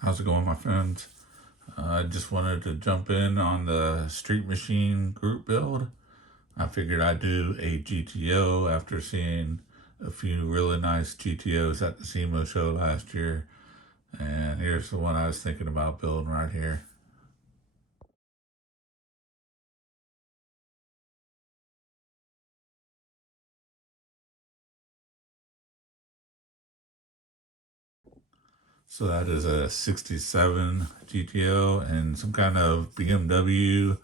How's it going, my friends? I just wanted to jump in on the Street Machine group build. I figured I'd do a GTO after seeing a few really nice GTOs at the SEMA show last year. And here's the one I was thinking about building right here. So that is a 67 GTO and some kind of BMW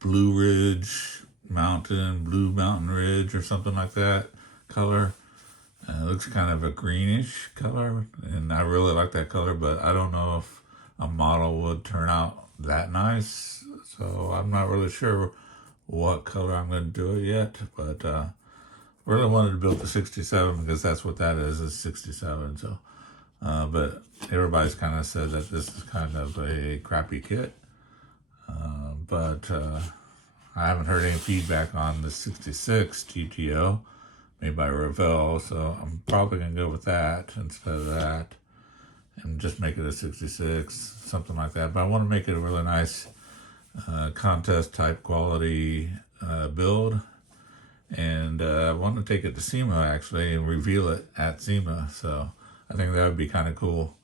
Blue Ridge Mountain, Blue Mountain Ridge or something like that color. It looks kind of a greenish color, and I really like that color, but I don't know if a model would turn out that nice. So I'm not really sure what color I'm going to do it yet, but really wanted to build the 67 because that's what that is 67. So, but everybody's kind of said that this is kind of a crappy kit, but I haven't heard any feedback on the 66 GTO made by Revell, so I'm probably going to go with that instead of that and just make it a 66, something like that. But I want to make it a really nice contest type quality build, and I want to take it to SEMA actually and reveal it at SEMA, so I think that would be kind of cool.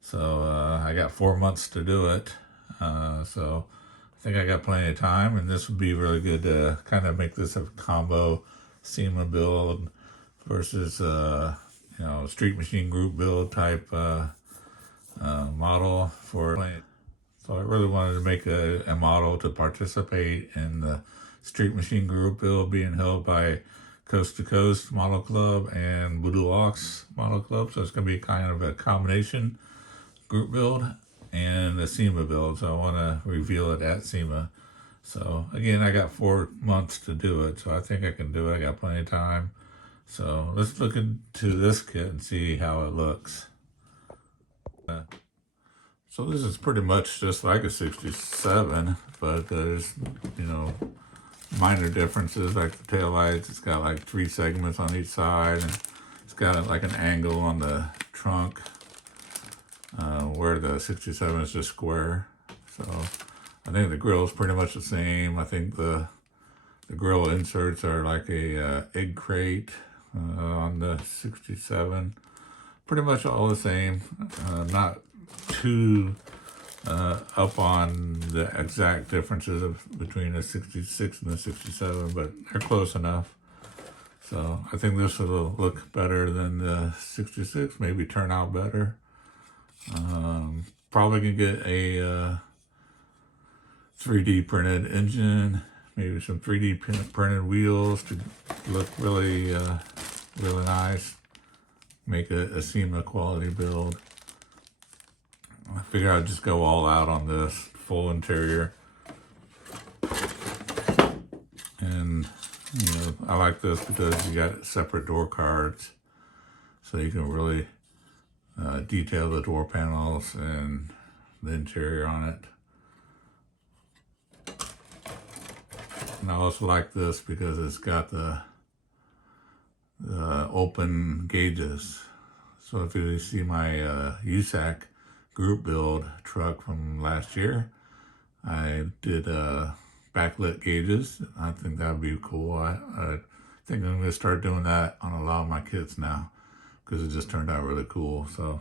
So I got 4 months to do it, so I think I got plenty of time, and this would be really good to kind of make this a combo SEMA build versus Street Machine group build type model for playing. So I really wanted to make a model to participate in the Street Machine group build being held by Coast to Coast Model Club and Voodoo Ox Model Club. So it's going to be kind of a combination group build and a SEMA build. So I want to reveal it at SEMA. So again, I got 4 months to do it, so I think I can do it. I got plenty of time. So let's look into this kit and see how it looks. So this is pretty much just like a 67, but there's, minor differences like the tail lights. It's got like 3 segments on each side, and it's got like an angle on the trunk where the 67 is just square. So I think the grill is pretty much the same. I think the grill inserts are like a egg crate on the 67. Pretty much all the same. Not too up on the exact differences between the 66 and the 67, but they're close enough. So I think this will look better than the 66, maybe turn out better. Probably can get a 3D printed engine, maybe some 3D printed wheels to look really, really nice. Make a SEMA quality build. I figure I'd just go all out on this full interior. And, I like this because you got separate door cards, so you can really detail the door panels and the interior on it. And I also like this because it's got the open gauges. So if you see my USAC group build truck from last year, I did backlit gauges. I think that would be cool. I think I'm going to start doing that on a lot of my kits now because it just turned out really cool. So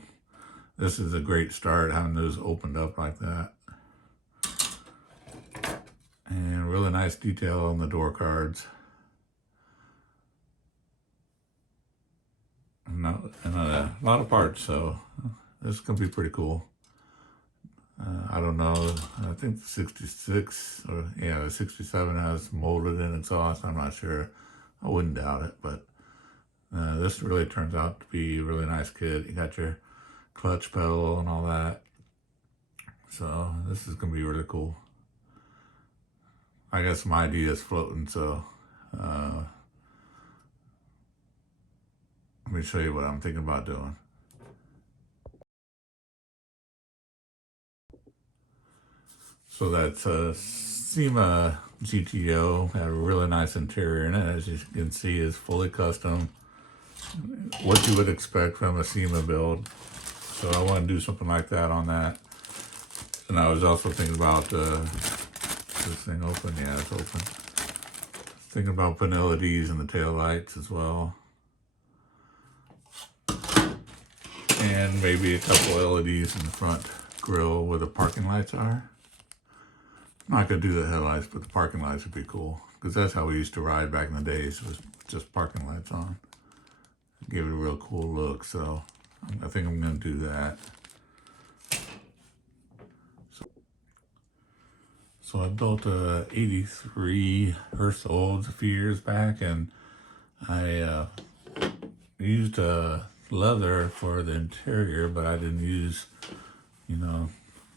this is a great start, having those opened up like that. And really nice detail on the door cards. And a lot of parts, so this is going to be pretty cool. I don't know, I think the 66, the 67 has molded in exhaust. I'm not sure. I wouldn't doubt it, but this really turns out to be a really nice kit. You got your clutch pedal and all that. So this is going to be really cool. I got some ideas floating, so let me show you what I'm thinking about doing. So that's a SEMA GTO, had a really nice interior in it. As you can see, is fully custom. What you would expect from a SEMA build. So I want to do something like that on that. And I was also thinking about this thing open. Yeah, it's open. Thinking about putting LEDs in the tail lights as well. And maybe a couple LEDs in the front grille where the parking lights are. I'm not going to do the headlights, but the parking lights would be cool. Because that's how we used to ride back in the days. It was just parking lights on. Give it a real cool look. So I think I'm going to do that. So I built a 83 Hertz Olds a few years back, and I used leather for the interior, but I didn't use, you know,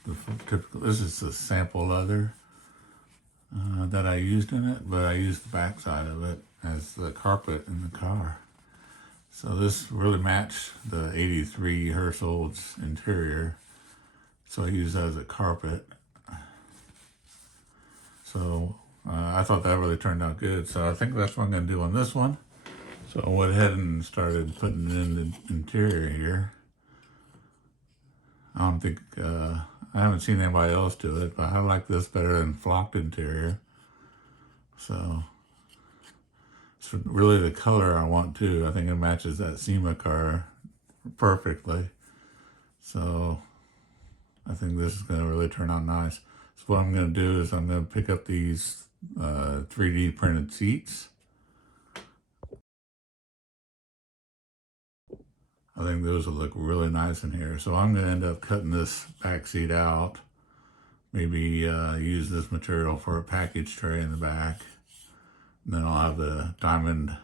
the typical. This is the sample leather that I used in it, but I used the back side of it as the carpet in the car. So this really matched the 83 Hertz Olds interior, so I used that as a carpet. So I thought that really turned out good. So I think that's what I'm going to do on this one. So I went ahead and started putting in the interior here. I don't think, I haven't seen anybody else do it, but I like this better than flocked interior. So it's really the color I want too. I think it matches that SEMA car perfectly. So I think this is going to really turn out nice. So what I'm going to do is I'm going to pick up these 3D printed seats. I think those will look really nice in here. So I'm going to end up cutting this back seat out. Maybe use this material for a package tray in the back. And then I'll have the diamond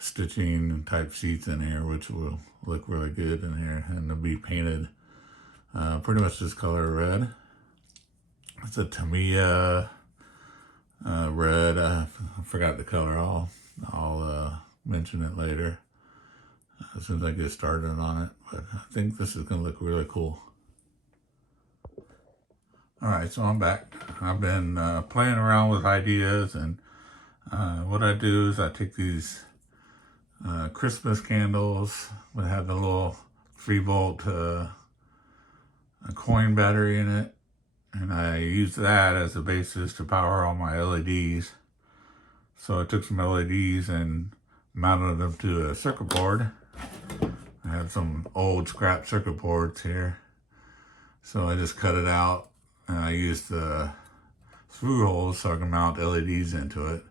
stitching type seats in here, which will look really good in here. And they'll be painted pretty much this color red. It's a Tamiya red. I forgot the color. I'll mention it later as soon as I get started on it. But I think this is going to look really cool. All right, so I'm back. I've been playing around with ideas, and what I do is I take these Christmas candles that have the little 3-volt coin battery in it. And I use that as a basis to power all my LEDs. So I took some LEDs and mounted them to a circuit board. I have some old scrap circuit boards here. So I just cut it out and I used the through holes so I can mount LEDs into it.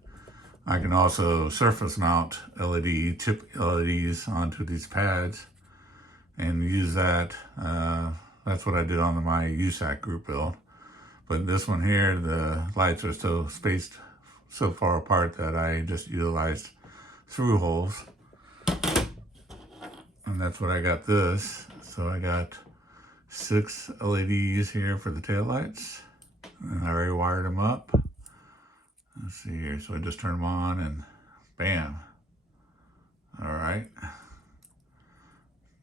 I can also surface mount chip LEDs onto these pads and use that. That's what I did on my USAC group build. But this one here, the lights are so spaced so far apart that I just utilized through holes. And that's what I got this. So I got 6 LEDs here for the taillights. And I already wired them up. Let's see here. So I just turn them on and bam. All right.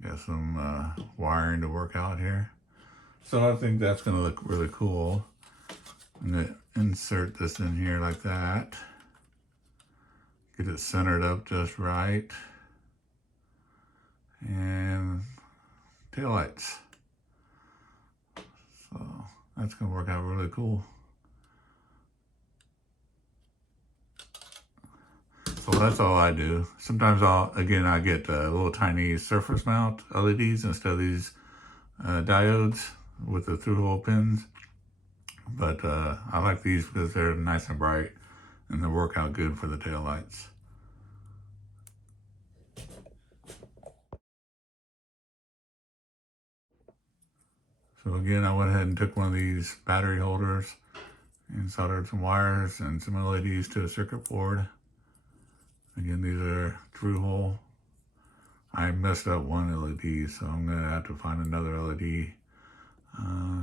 Got some wiring to work out here. So I think that's going to look really cool. I'm going to insert this in here like that. Get it centered up just right. And taillights. So that's going to work out really cool. So that's all I do. Sometimes I get little tiny surface mount LEDs instead of these diodes with the through-hole pins. But I like these because they're nice and bright and they work out good for the taillights. So again, I went ahead and took one of these battery holders and soldered some wires and some LEDs to a circuit board. Again, these are through-hole. I messed up one LED, so I'm going to have to find another LED.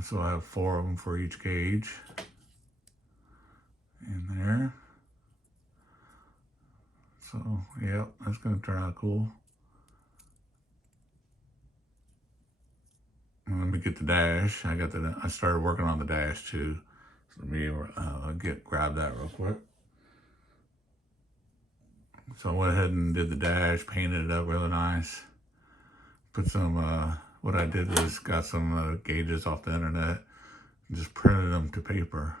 So I have 4 of them for each gauge in there. So, yep, that's going to turn out cool. And let me get the dash. I started working on the dash too. So let me grab that real quick. So I went ahead and did the dash, painted it up really nice. Put some what I did was got some gauges off the internet and just printed them to paper.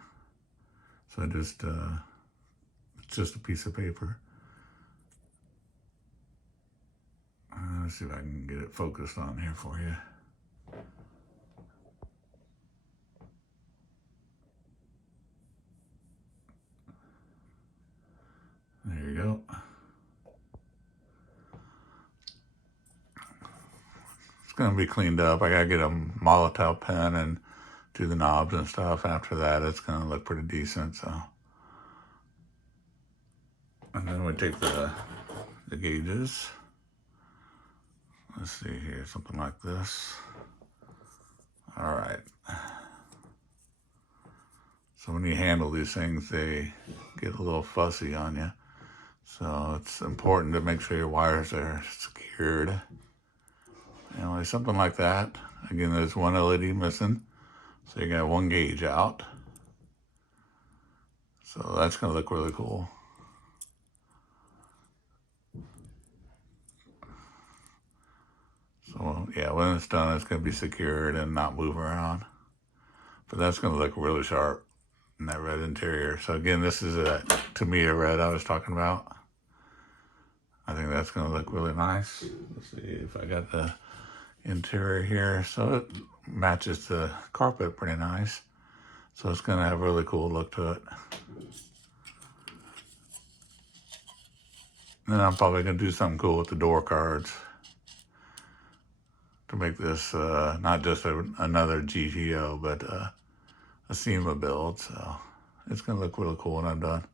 So I just, it's just a piece of paper. Let's see if I can get it focused on here for you. There you go. It's going to be cleaned up. I got to get a Molotov pen and do the knobs and stuff. After that, it's going to look pretty decent. So, and then we take the gauges. Let's see here, something like this. All right. So when you handle these things, they get a little fussy on you. So it's important to make sure your wires are secured. Anyway, something like that. Again, there's one LED missing. So you got one gauge out. So that's going to look really cool. So yeah, when it's done, it's going to be secured and not move around. But that's going to look really sharp in that red interior. So again, this is to me, a red I was talking about. I think that's going to look really nice. Let's see if I got the interior here. So it matches the carpet pretty nice. So it's going to have a really cool look to it. And then I'm probably going to do something cool with the door cards to make this not just another GTO, but a SEMA build. So it's going to look really cool when I'm done.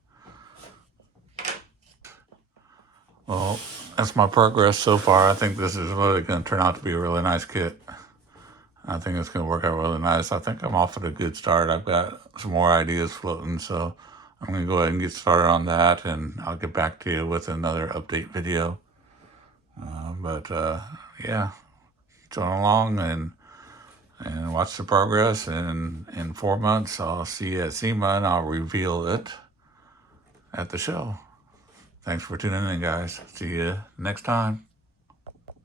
Well, that's my progress so far. I think this is really going to turn out to be a really nice kit. I think it's going to work out really nice. I think I'm off at a good start. I've got some more ideas floating, so I'm going to go ahead and get started on that, and I'll get back to you with another update video. Yeah, join along and watch the progress. And in 4 months, I'll see you at SEMA, and I'll reveal it at the show. Thanks for tuning in, guys. See you next time.